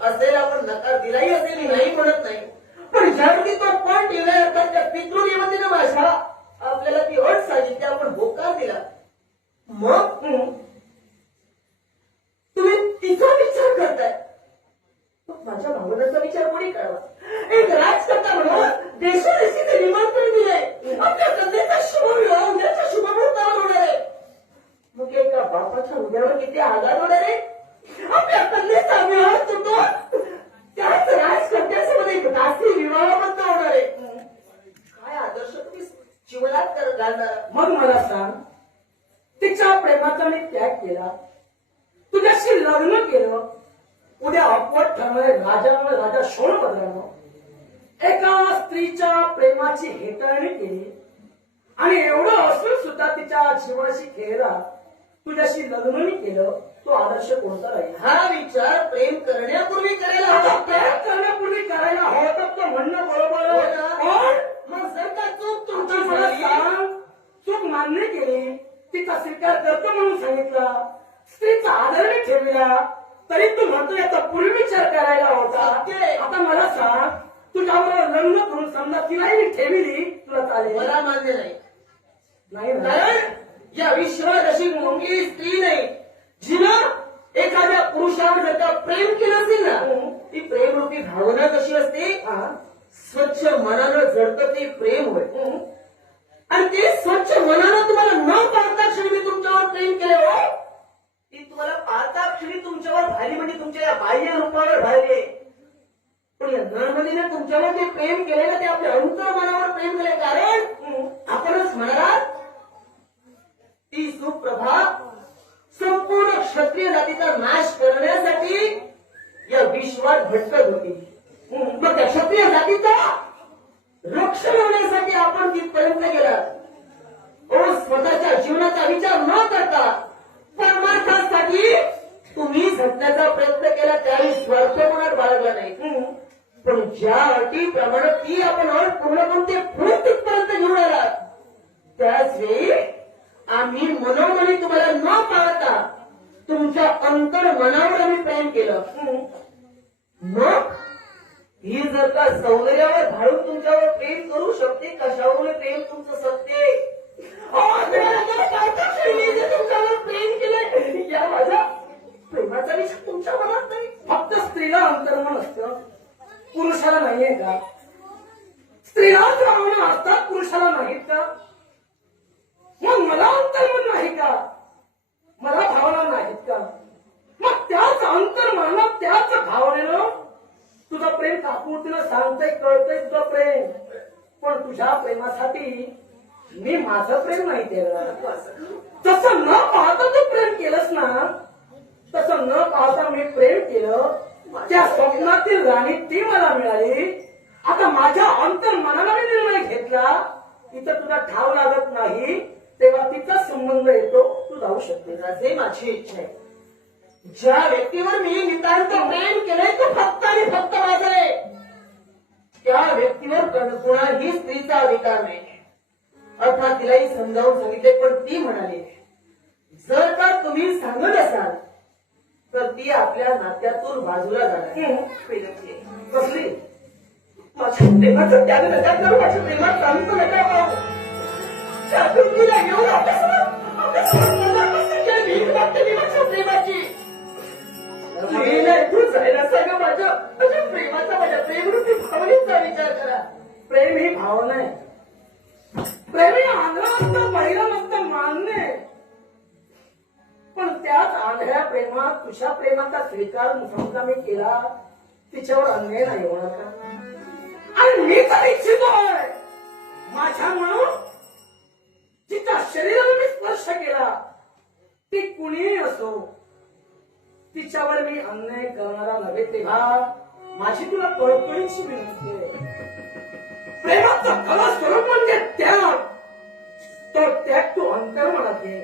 असेल. आपण नकार दिलाही असेल मी नाही म्हणत नाही. पण ज्यावेळी तो पण ठेवलाय अर्थात त्या पितृदेवतेनं माझ्या आपल्याला ती अट सांगितली आपण होकार दिला. मग तुम्ही तिचा विचार करताय. माझ्या भावनाचा विचार कोणी करावा. एक राजकर्ता म्हणून देशोदेशीचे निमंत्रण दिले. आपल्या कन्येचा शुभविवाह उद्याच्या शुभमुहूर्तावर होणार आहे. मग एका बापाच्या हृदयावर किती आघात होणार आहे. आपल्या कन्येचा विवाह तुटून त्याच राजकन्यासोबत एक दासी विवाहबद्ध होणार आहे. काय आदर्श तुम्ही जीवनात घालणार? मग मला सांग, तिच्या प्रेमाचा मी त्याग केला, तुझ्याशी लग्न केलं, उद्या अपवाद ठरणारे राजा शोणभद्रानं एका स्त्रीच्या प्रेमाची हेटाळणी केली आणि एवढं असून सुद्धा तिच्या जीवनाशी खेळला, तुझ्याशी लग्नही केलं, तो आदर्श कोणता राहील? हा विचार प्रेम करण्यापूर्वी करायला आता हवा. प्रेम करण्यापूर्वी करायला हवं तर तो म्हणणं बरोबर हो आहे. ना? पण मग जर का चूक आता तुमची मला झाली, सांग, चूक मान्य केली, तिचा स्वीकार करतो म्हणून सांगितला, स्त्रीचा आदरही ठेवला, तरी तू म्हणतो याचा पूर्वी विचार करायला होता. सत्य. आता मला सांग, तुझ्याबरोबर लग्न करून समजा तिलाही मी ठेवली, तुला चालेल? मला मान्य नाही. नाही ना? कारण या विश्वात अशी कोणती स्त्री नाही जिनं एखाद्या पुरुषावर जर का प्रेम केलं असेल ना, ती प्रेमरूपी भावना कशी असते? हा. स्वच्छ मनानं जडतं ते प्रेम होय. आणि ते स्वच्छ मनानं तुम्हाला न पाहता क्षणी मी तुमच्यावर प्रेम केले हो, ती तुम्हाला पाहता क्षणी तुमच्यावर भारी म्हणजे तुमच्या या बाह्य रूपावर भारी आहे. पण या नर्मदीने तुमच्यावर जे प्रेम केले ना, ते आपल्या अंतर मनावर प्रेम केले. कारण आपणच म्हणालात, ती सुप्रभा संपूर्ण क्षत्रिय जातीचा नाश करण्यासाठी या विश्वात भटकत होती. मग त्या क्षत्रिय जातीचा रक्षण होण्यासाठी आपण तिथपर्यंत गेला. स्वतःच्या जीवनाचा विचार न करता परमार्थासाठी तुम्ही झटण्याचा प्रयत्न केला, त्यावेळी स्वार्थ मनात बाळगला नाही. पण ज्या अटीप्रमाणे ती आपण अट पूर्ण करून ते पुढे तिथपर्यंत घेऊन आला, त्याच वेळी आम्ही मनोमनी तुम्हाला न पाहता तुमच्या अंतर मनावर आम्ही प्रेम केलं. मग ही जर का सौंदर्यावर धाडून तुमच्यावर प्रेम करू शकते, कशावरून प्रेम तुमचं सत्य? तुमच्यावर प्रेम केलंय, या माझ्या प्रेमाचा विषय तुमच्या मनात नाही. फक्त स्त्रीला अंतर्मन असतं, पुरुषाला नाहीये का? स्त्रीलाच भावना असतात, पुरुषाला नाहीत का? मग मला अंतर्मन नाही का? मला भावना नाहीत का? मग त्याच अंतर्मनात त्याच भावनेनं तुझं प्रेम काकूतीनं सांगतंय, कळतंय तुझं प्रेम. पण तुझ्या प्रेमासाठी मी माझं प्रेम नाही केलं. तसं न पाहता तू प्रेम केलंस ना, तसं न पाहता मी प्रेम केलं. त्या स्वप्नातील राणी ती मला मिळाली. आता माझ्या अंतर्मनाला मी निर्णय घेतला, इथं तुला ठाव लागत नाही, तेव्हा तिचा संबंध येतो, तू जाऊ शकते. राजे, माझी इच्छा आहे, ज्या व्यक्तीवर मी नितांत प्रेम केलंय तो फक्त आणि फक्त माझा आहे. त्या व्यक्तीवर कोणाही स्त्रीचा अधिकार नाही. अर्थात तिलाही समजावून सांगितले, पण ती म्हणाली, जर का तुम्ही सांगत असाल तर ती आपल्या नात्यातून बाजूला जाणार. कसली? माझ्या प्रेमाचं त्याग नका करू, माझ्या प्रेमात सांगतो नका पाहू. त्यातून तिला घेऊन आपल्यासमोर भीक वाटते मी माझ्या प्रेमाची. तू जायला सांगा, माझ्या प्रेमाचा, माझ्या प्रेमरूपी भावनेचा विचार करा. प्रेम ही भावना आहे. प्रेम हे आंधळं नसतं, पहिलं नसतं, मान्य आहे. पण त्याच आंधळ्या प्रेमात तुझ्या प्रेमाचा स्वीकार समजा मी केला, तिच्यावर अन्याय नाही होणार का? आणि मी तर इच्छितोय माझ्या म्हणून जिच्या शरीराला मी स्पर्श केला, ती कुणीही असो, तिच्यावर मी अन्याय करणारा नव्हे. तेव्हा माझी तुला कळकळीची विनंती आहे. प्रेमाचा खरा स्वरूप म्हणजे त्याग. तो त्याग तू अंतर्मनात घे.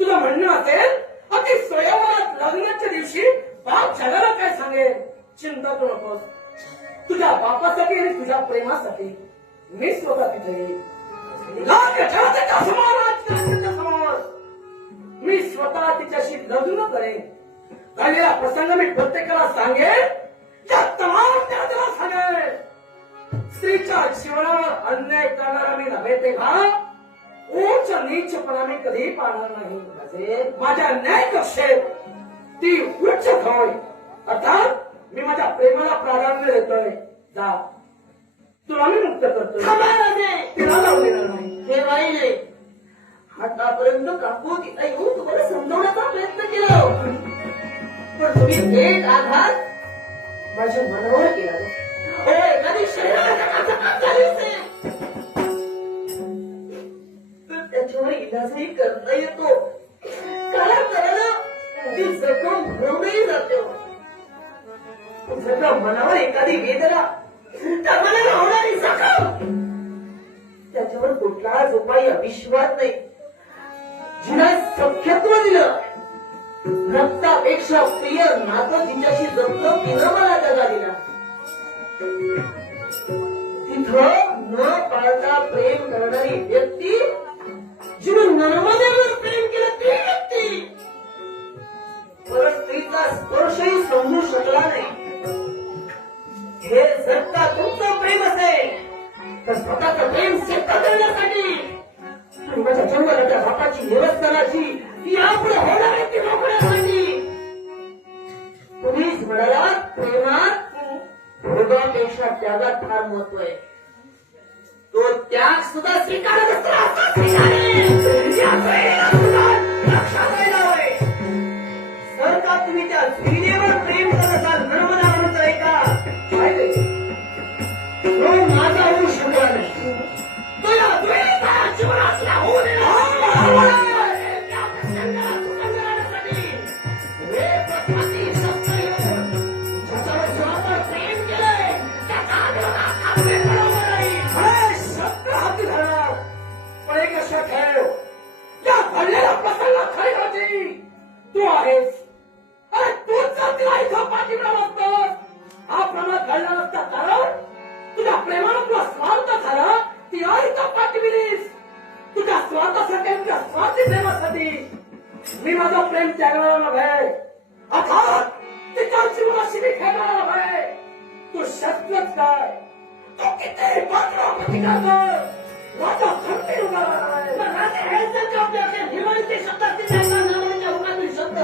तुझं म्हणणं असेल, अति स्वयंवरात लग्नाच्या दिवशी बाप जगाला काय सांगेल, चिंता करू नकोस. तुझ्या बापासाठी आणि तुझ्या प्रेमासाठी मी स्वतः तिथे येईल. समोर मी स्वतः तिच्याशी लग्न करेन. झालेला प्रसंग मी प्रत्येकाला सांगेन, त्या तमाम त्याला सांगेन. स्त्रीच्या जीवनावर अन्याय करणारा मी नव्हे, तेव्हा उच्च नीचपणा मी कधीही पाहणार नाही. माझ्या न्याय कक्षेत ती उच्च होय. अर्थात मी माझ्या प्रेमाला प्राधान्य देतोय. जा, तुला मी मुक्त करतोय. तिला लावून देणार नाही. हे वाई नाही. आतापर्यंत काकू तिला येऊन तुम्हाला समजवण्याचा प्रयत्न केला, पण तुम्ही थेट आघात माझ्या मनावर केला तो. एखादी शरीराला जखम झाली असेल तर त्याच्यावर इलाजही करता येतो. कालांतरानं ती जखम भरवली जाते. जर मनावर एखादी वेदना तर मनाला होणारी जखम त्याच्यावर कुठलाच उपाय अविश्वास नाही. जिला सख्यत्व दिलं, रक्तापेक्षा प्रिय नातं तिच्याशी जपलं, तिनं मला दगा दिला. तिथं न पाळता प्रेम करणारी व्यक्ती, जिनं नर्मदेवर प्रेम केलं ती व्यक्ती परत स्त्रीचा स्पर्शही समजू शकला नाही. हे जर का तुमचं प्रेम असेल तर स्वतःचं प्रेम सिद्ध करण्यासाठी माझ्या जन्मदात्या बापाची देवस्थानाची ती आपण होणार आहे ती रोखण्यासाठी तुम्हीच म्हणाला प्रेमात भोगापेक्षा त्यागात फार महत्व आहे. तो त्याग सुद्धा स्वीकारत असताना स्वीकारेल या प्रेमाला सुद्धा लक्षात द्यायला हवे. जर का तुम्ही त्या स्त्रीदेवर प्रेम करत असाल नर्मदा म्हणत आहे का तो माझा होऊ शकला नाही. तो या द्वैता जीवनातला होऊ देणार त्या प्रसंगाला सुगंध आणण्यासाठी वेदपथाती शस्त्र घेऊन ज्याच्यावर जीवावर प्रेम केलंय त्याचा विरोधात आपले बरोबर नाही. शस्त्र हाती धरा पण एक लक्षात ठेव, या घडलेल्या प्रसंगात खरी होती तू आहेस. अरे तूच जर तिला इथं पाठीला नसतोस हा प्रमाद घडला नसता. कारण तुझ्या प्रेमानं तुला स्वार्थ झाला, ती इथं पाठविलीस तुझ्या स्वार्थासाठी, तुझ्या स्वार्थी प्रेमासाठी. मी माझं प्रेम त्यागणार नव्हे, अर्थात तिच्या जीवनाशी मी खेळणार नव्हे. तू शस्त्रच काय, तो किती पात्र प्रतिकार कर, माझा खंबीर उभा हिवाळीचे शब्द असतील नावाच्या हुकातील शब्द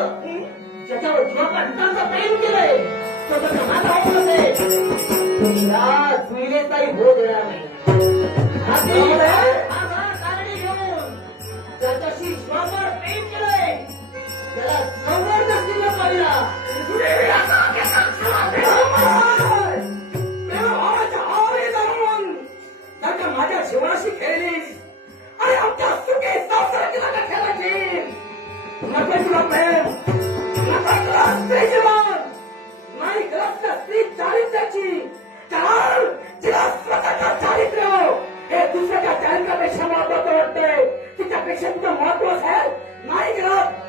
ज्याच्यावर जीवाचा हितांचं प्रेम केलंय तो त्याच्या माझा होत या जुईलेचाही हो देणार नाही. कारणी घेऊन ज्याच्याशी जीवावर प्रेम केलंय त्याला जबरदस्तीनं पाहिला माझ्या जीवनाशी खेळलीस आणि आमच्या सुखी संसाराची जागा ठेवायची. नको तुला प्रेम, नको तुला स्त्री जीवन, नाही ग्रस्त स्त्री चारित्र्याची. कारण तिला स्वतःचं चारित्र्य हे दुसऱ्याच्या चारित्र्यापेक्षा महत्वाचं वाटतंय. तिच्यापेक्षा तुझं महत्व आहे नाही करत.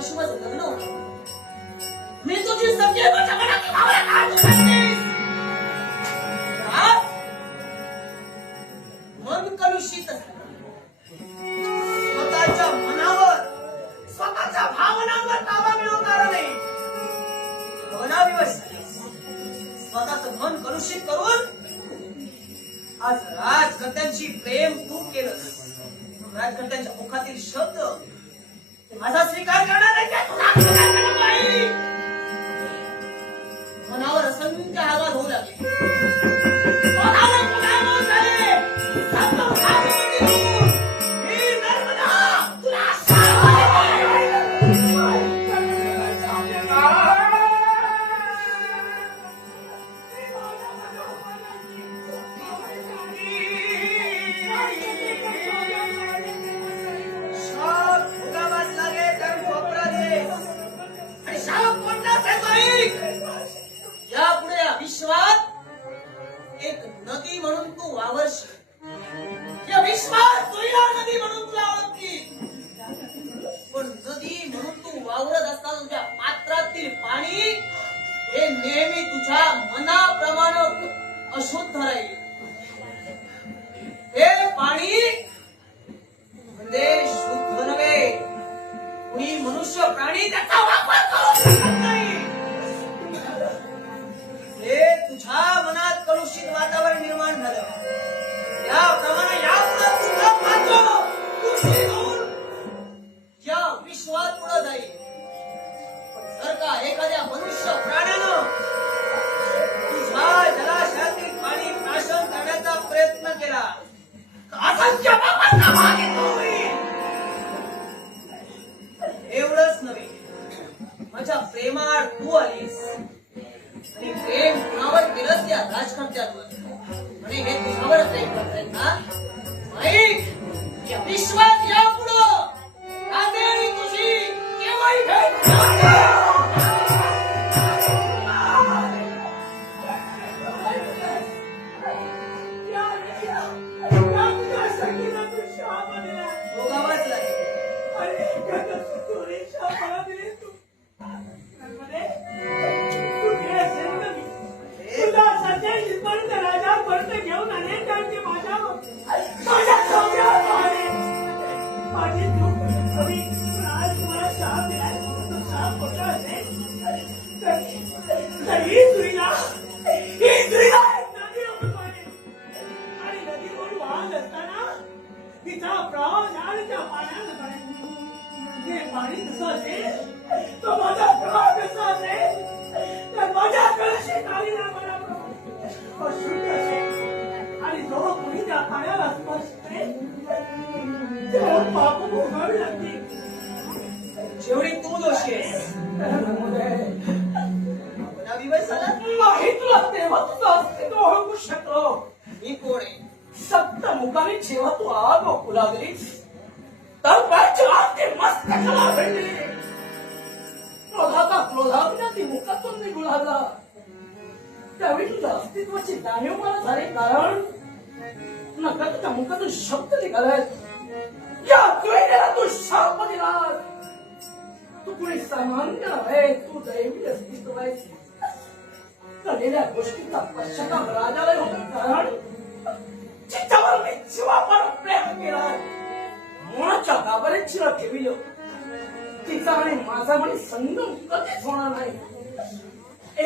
तिच्याशी माझं लग्न होणार. मी तुझी सगळी माझ्या मनातली भावना काढून टाकतेस. आज मन कलुषित झालं. स्वतःच्या मनावर, स्वतःच्या भावनांवर ताबा मिळवणार नाही. भावनाविवश झालीस. स्वतःचं मन कलुषित करून आज राजकर्त्यांची प्रेम तू केलंस. राजकर्त्यांच्या मुखातील शब्द माझा स्वीकार करणार नाही का? तुला स्वीकार करणार नाही. मनावर असंख्य आघात होऊ लागले. मनावर प्रभाव झाले. सत्ता भागवती तू. ही नर्मदा तुला यापुढे या विश्वात एक नदी म्हणून तू वावरशील. या विश्वात तुला नदी म्हणून तुला ओळखतील. पण नदी म्हणून तू वावरत असताना तुझ्या पात्रातील पाणी हे नेहमी तुझ्या मनाप्रमाणे अशुद्ध राहील. हे पाणी म्हणजे शुद्ध नव्हे. कुणी मनुष्य प्राणी त्याचा वापर करू शकत नाही. हे तुझ्या मनात कलुषित वातावरण निर्माण झालं. याप्रमाणे यापुढे तुझं पात्र दूषित होऊन या विश्वात पुढे जाईल. जर का एखाद्या मनुष्य प्राण्यानं तुझ्या जलाशयातील पाणी प्राशन करण्याचा प्रयत्न केला असंख्य पापांचा भाग येतो होईल. एवढंच नव्हे, माझ्या प्रेमात तू आलीस आणि प्रेम कुणावर केलंस? या राजकर्त्यांवर. म्हणे हे तुझ्यावर प्रेम करतायत ना? माहीत या विश्वात यापुढं राजे आणि तुझी केव्हाही भेट नाही. भोगावाच लागेल. तिचा प्रवास आणि त्या पाण्यानं जे पाणी कसं असेल तो माझा प्रवास कसा असेल तर माझ्या कळशी कालीला मला अशुद्ध असेल. आणि जो कोणी त्या पाण्याला स्पर्श करेल तेव्हा पाप भोगावी लागतील. जेवढी तू दोषी आहेस माहीत तुला तेव्हा तुझं अस्तित्व ओळखू शकलो. मी कोण आहे? सप्त मुखाने जेव्हा तू आग फुलावलीस तर ते मस्तकाला भेटली. क्रोधाचा क्रोधाविना ती मुखातून निघून आला. त्यावेळी तुझ्या अस्तित्वाची जाणीव मला झाली. कारण नका तुझ्या मुखातून शब्द निघालाय. या द्वैताला तू शाप दिलास. तू कुणी सामान्य नव्हे, तू दैवी अस्तित्व आहेस. झालेल्या गोष्टीचा पश्चाताप राजाला होता. कारण जिच्यावर मी जीवावर प्रेम केला मनाच्या गाभाऱ्यात चिरा ठेविलं. तिचा आणि माझा म्हणे संगम कधीच होणार नाही.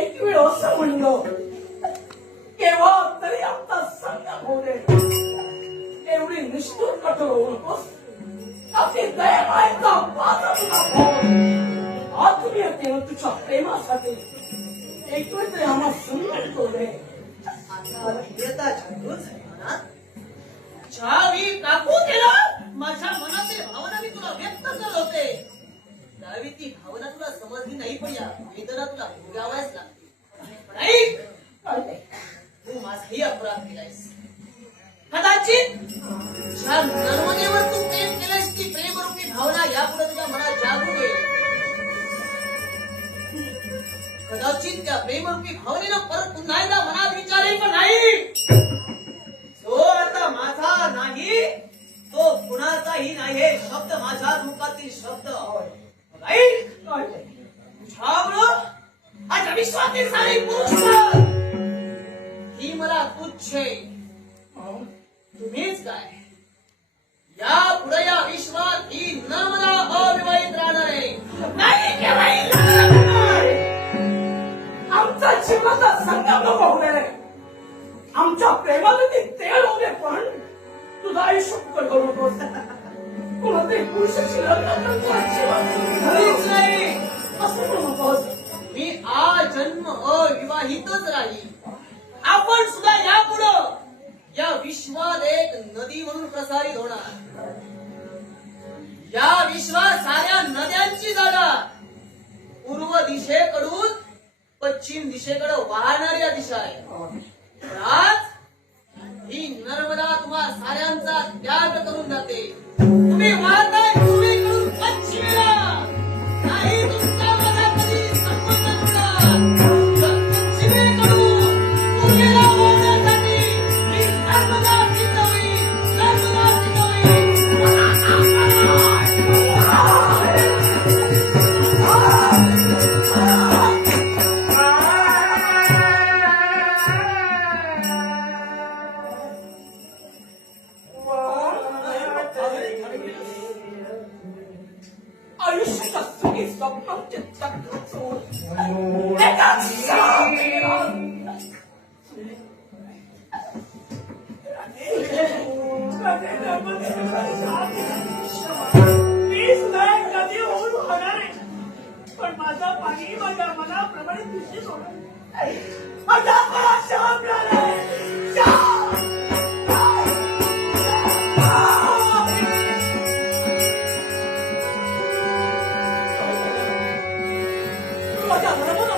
एक वेळ असं म्हणलं केव्हा तरी आता संगम होऊ दे. एवढी निष्ठुर कठोर होऊ नकोस. आपली दयामायेचा माझा तुला भाव आत्मीयतेनं तुझ्या प्रेमासाठी एक वेळ तरी आम्हा संगम करू दे. ज्यावेळी काकू केलं माझ्या मनातील भावना मी तुला व्यक्त करत होते त्यावेळी ती भावना तुला समजली नाही. पण या वेदना तुला भोगाव्याच लागतील. तू माझाही अपराध केलायस. कदाचित ज्या नर्मदेवर तू प्रेम केलंस ती प्रेमरूपी भावना यापुढे तुझ्या मनात जागू नये. कदाचित त्या प्रेमरूपी भावनेनं परत पुन्हा एकदा मनात विचार येईल. पण नाही, जो आता माझा नाही तो कुणाचाही नाही. हे शब्द माझ्या मुखातील शब्द. नकोस कोणत्याही पुरुषाशी लग्न करतो खरीच नाही. असं म्हणू नकोस. मी आजन्म अविवाहितच राहील. आपण सुद्धा यापुढं या विश्वात एक नदी म्हणून प्रसारित होणार. या विश्वात साऱ्या नद्यांची जागा पूर्व दिशेकडून पश्चिम दिशेकडे वाहणारी दिशा आहे. पण आज ही नर्मदा तुम्हा साऱ्यांचा त्याग करून जाते. तुम्ही वाहताय पूर्वेकडून पश्चिमेला. नाही तुमचा मला कधी संबंध जुळणार. तर पश्चिमेकडून पूर्वेला वाहण्यासाठी ही नर्मदा सिद्ध होईल. नर्मदा सिद्ध आयुष्याच्या सुखी स्वप्नांचे चक्र चोर एका मी सुद्धा एक नदी होऊन होणार आहे. पण माझा पाणी माझ्या मनाप्रमाणे दूषित होणार. माझा मला शाप मिळालाय. माझ्या मनावर